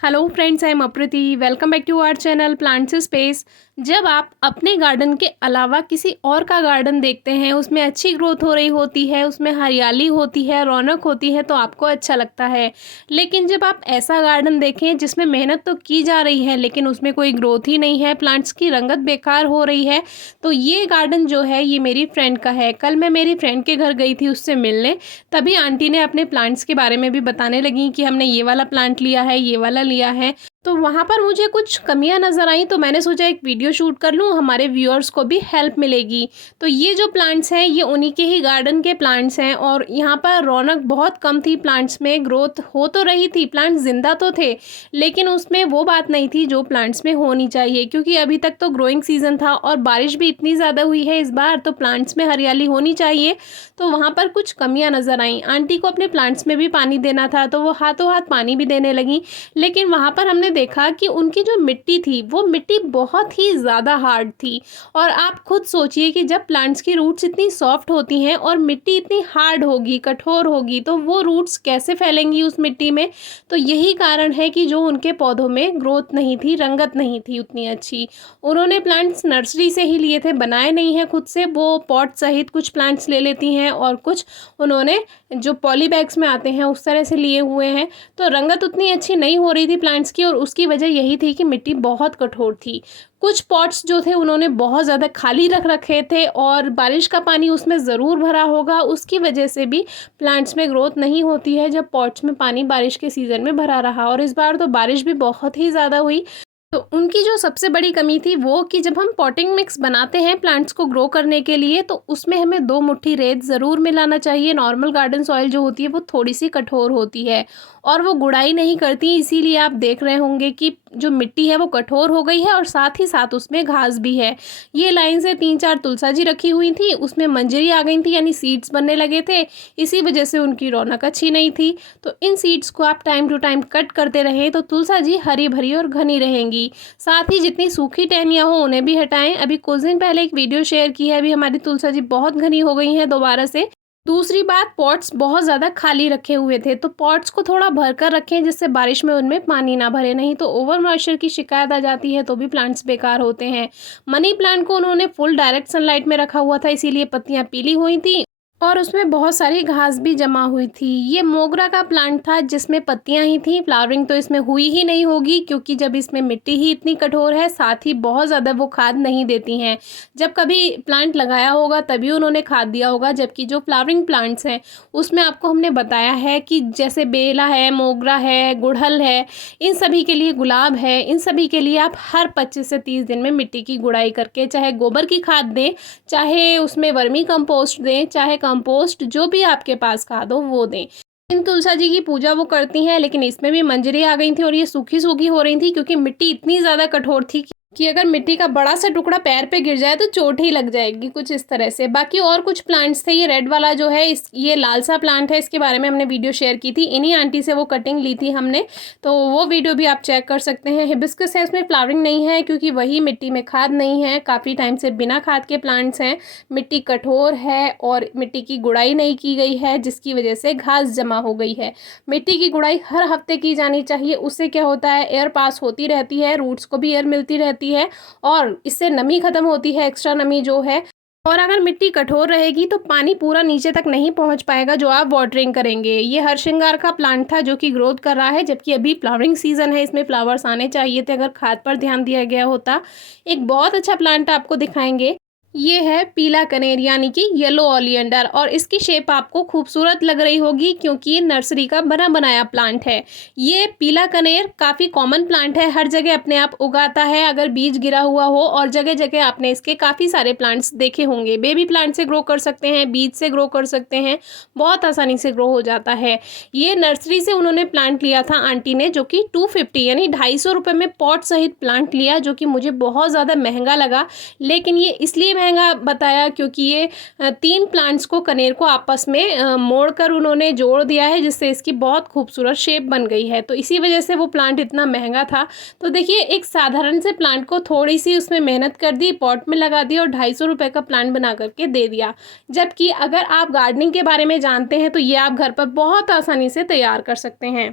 Hello friends, I am Aprati. Welcome back to our channel plants space. जब आप अपने garden के अलावा किसी और का गार्डन देखते हैं, उसमें अच्छी ग्रोथ हो रही होती है, उसमें हरियाली होती है, रौनक होती है, तो आपको अच्छा लगता है। लेकिन जब आप ऐसा गार्डन देखें जिसमें मेहनत तो की जा रही है लेकिन उसमें कोई ग्रोथ ही नहीं है, प्लांट्स की रंगत बेकार हो रही है, तो ये गार्डन जो है ये मेरी फ्रेंड का है। कल मैं मेरी फ्रेंड के घर गई थी उससे मिलने, तभी आंटी ने अपने प्लांट्स के बारे में भी बताने लगी कि हमने ये वाला प्लांट लिया है, ये वाला लिया है। तो वहाँ पर मुझे कुछ कमियां नज़र आई, तो मैंने सोचा एक वीडियो शूट कर लूँ, हमारे व्यूअर्स को भी हेल्प मिलेगी। तो ये जो प्लांट्स हैं ये उन्हीं के ही गार्डन के प्लांट्स हैं और यहाँ पर रौनक बहुत कम थी प्लांट्स में। ग्रोथ हो तो रही थी, प्लांट्स जिंदा तो थे, लेकिन उसमें वो बात नहीं थी जो प्लांट्स में होनी चाहिए, क्योंकि अभी तक तो ग्रोइंग सीजन था और बारिश भी इतनी ज़्यादा हुई है इस बार, तो प्लांट्स में हरियाली होनी चाहिए। तो वहाँ पर कुछ कमियाँ नज़र आई। आंटी को अपने प्लांट्स में भी पानी देना था, तो वो हाथों हाथ पानी भी देने लगी, लेकिन वहाँ पर हमने देखा कि उनकी जो मिट्टी थी वो मिट्टी बहुत ही ज़्यादा हार्ड थी। और आप खुद सोचिए कि जब प्लांट्स की रूट्स इतनी सॉफ्ट होती हैं और मिट्टी इतनी हार्ड होगी, कठोर होगी, तो वो रूट्स कैसे फैलेंगी उस मिट्टी में। तो यही कारण है कि जो उनके पौधों में ग्रोथ नहीं थी, रंगत नहीं थी उतनी अच्छी। उन्होंने प्लांट्स नर्सरी से ही लिए थे, बनाए नहीं हैं खुद से। वो पॉट सहित कुछ प्लांट्स ले लेती हैं और कुछ उन्होंने जो पॉली बैग्स में आते हैं उस तरह से लिए हुए हैं। तो रंगत उतनी अच्छी नहीं हो रही थी प्लांट्स की, और उसकी वजह यही थी कि मिट्टी बहुत कठोर थी। कुछ पॉट्स जो थे उन्होंने बहुत ज़्यादा खाली रख रखे थे और बारिश का पानी उसमें ज़रूर भरा होगा, उसकी वजह से भी प्लांट्स में ग्रोथ नहीं होती है जब पॉट्स में पानी बारिश के सीज़न में भरा रहा। और इस बार तो बारिश भी बहुत ही ज़्यादा हुई। तो उनकी जो सबसे बड़ी कमी थी वो कि जब हम पॉटिंग मिक्स बनाते हैं प्लांट्स को ग्रो करने के लिए, तो उसमें हमें 2 मुट्ठी रेत ज़रूर मिलाना चाहिए। नॉर्मल गार्डन सॉइल जो होती है वो थोड़ी सी कठोर होती है और वो गुड़ाई नहीं करती, इसीलिए आप देख रहे होंगे कि जो मिट्टी है वो कठोर हो गई है और साथ ही साथ उसमें घास भी है। ये लाइन से 3-4 तुलसा जी रखी हुई थी, उसमें मंजरी आ गई थी, यानी सीड्स बनने लगे थे, इसी वजह से उनकी रौनक अच्छी नहीं थी। तो इन सीड्स को आप टाइम टू टाइम कट करते रहें तो तुलसा जी हरी भरी और घनी रहेंगी। साथ ही जितनी सूखी टहनियाँ हो उन्हें भी हटाएं। अभी कुछ दिन पहले एक वीडियो शेयर की है, अभी हमारी तुलसा जी बहुत घनी हो गई हैं दोबारा से। दूसरी बात, पॉट्स बहुत ज़्यादा खाली रखे हुए थे, तो पॉट्स को थोड़ा भरकर रखें जिससे बारिश में उनमें पानी ना भरे, नहीं तो ओवर मॉइस्चर की शिकायत आ जाती है तो भी प्लांट्स बेकार होते हैं। मनी प्लांट को उन्होंने फुल डायरेक्ट सनलाइट में रखा हुआ था, इसीलिए पत्तियां पीली हुई थी और उसमें बहुत सारी घास भी जमा हुई थी। ये मोगरा का प्लांट था जिसमें पत्तियां ही थी, फ्लावरिंग तो इसमें हुई ही नहीं होगी, क्योंकि जब इसमें मिट्टी ही इतनी कठोर है, साथ ही बहुत ज़्यादा वो खाद नहीं देती हैं। जब कभी प्लांट लगाया होगा तभी उन्होंने खाद दिया होगा, जबकि जो फ्लावरिंग प्लांट्स हैं उसमें आपको हमने बताया है कि जैसे बेला है, मोगरा है, गुड़हल है, इन सभी के लिए, गुलाब है, इन सभी के लिए आप हर 25 से 30 दिन में मिट्टी की गुड़ाई करके, चाहे गोबर की खाद दें, चाहे उसमें वर्मी कंपोस्ट दें, चाहे कंपोस्ट जो भी आपके पास खाद हो वो दें। इन तुलसा जी की पूजा वो करती हैं, लेकिन इसमें भी मंजरी आ गई थी और ये सूखी सूखी हो रही थी, क्योंकि मिट्टी इतनी ज़्यादा कठोर थी कि अगर मिट्टी का बड़ा सा टुकड़ा पैर पे गिर जाए तो चोट ही लग जाएगी, कुछ इस तरह से। बाकी और कुछ प्लांट्स थे, ये रेड वाला जो है ये लाल सा प्लांट है, इसके बारे में हमने वीडियो शेयर की थी, इन्हीं आंटी से वो कटिंग ली थी हमने, तो वो वीडियो भी आप चेक कर सकते हैं। हिबिस्कस है, इसमें फ्लावरिंग नहीं है क्योंकि वही मिट्टी में खाद नहीं है, काफ़ी टाइम से बिना खाद के प्लांट्स हैं। मिट्टी कठोर है और मिट्टी की गुड़ाई नहीं की गई है, जिसकी वजह से घास जमा हो गई है। मिट्टी की गुड़ाई हर हफ्ते की जानी चाहिए, उससे क्या होता है, एयर पास होती रहती है, रूट्स को भी एयर मिलती रहती है और इससे नमी खत्म होती है, एक्स्ट्रा नमी जो है। और अगर मिट्टी कठोर रहेगी तो पानी पूरा नीचे तक नहीं पहुंच पाएगा जो आप वाटरिंग करेंगे। ये हर श्रृंगार का प्लांट था जो कि ग्रोथ कर रहा है, जबकि अभी फ्लावरिंग सीजन है, इसमें फ्लावर्स आने चाहिए थे अगर खाद पर ध्यान दिया गया होता। एक बहुत अच्छा प्लांट आपको दिखाएंगे, ये है पीला कनेर यानी कि येलो ओलियंडर, और इसकी शेप आपको खूबसूरत लग रही होगी क्योंकि ये नर्सरी का बना बनाया प्लांट है। ये पीला कनेर काफ़ी कॉमन प्लांट है, हर जगह अपने आप उगाता है अगर बीज गिरा हुआ हो, और जगह जगह आपने इसके काफ़ी सारे प्लांट्स देखे होंगे। बेबी प्लांट से ग्रो कर सकते हैं, बीज से ग्रो कर सकते हैं, बहुत आसानी से ग्रो हो जाता है। ये नर्सरी से उन्होंने प्लांट लिया था आंटी ने, जो कि 250 यानी 250 रुपये में पॉट सहित प्लांट लिया, जो कि मुझे बहुत ज़्यादा महंगा लगा। लेकिन ये इसलिए महंगा बताया क्योंकि ये 3 प्लांट्स को, कनेर को आपस में मोड़कर उन्होंने जोड़ दिया है, जिससे इसकी बहुत खूबसूरत शेप बन गई है, तो इसी वजह से वो प्लांट इतना महंगा था। तो देखिए, एक साधारण से प्लांट को थोड़ी सी उसमें मेहनत कर दी, पॉट में लगा दिया और 250 रुपये का प्लांट बना करके दे दिया। जबकि अगर आप गार्डनिंग के बारे में जानते हैं तो ये आप घर पर बहुत आसानी से तैयार कर सकते हैं।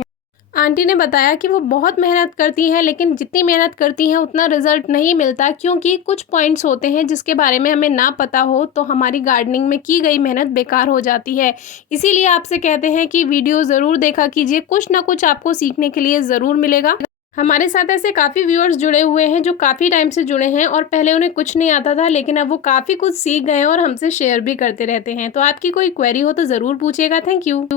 आंटी ने बताया कि वो बहुत मेहनत करती हैं, लेकिन जितनी मेहनत करती हैं उतना रिज़ल्ट नहीं मिलता, क्योंकि कुछ पॉइंट्स होते हैं जिसके बारे में हमें ना पता हो तो हमारी गार्डनिंग में की गई मेहनत बेकार हो जाती है। इसीलिए आपसे कहते हैं कि वीडियो ज़रूर देखा कीजिए, कुछ ना कुछ आपको सीखने के लिए ज़रूर मिलेगा। हमारे साथ ऐसे काफ़ी व्यूअर्स जुड़े हुए हैं जो काफ़ी टाइम से जुड़े हैं और पहले उन्हें कुछ नहीं आता था, लेकिन अब वो काफ़ी कुछ सीख गए हैं और हमसे शेयर भी करते रहते हैं। तो आपकी कोई क्वेरी हो तो ज़रूर पूछिएगा। Thank you.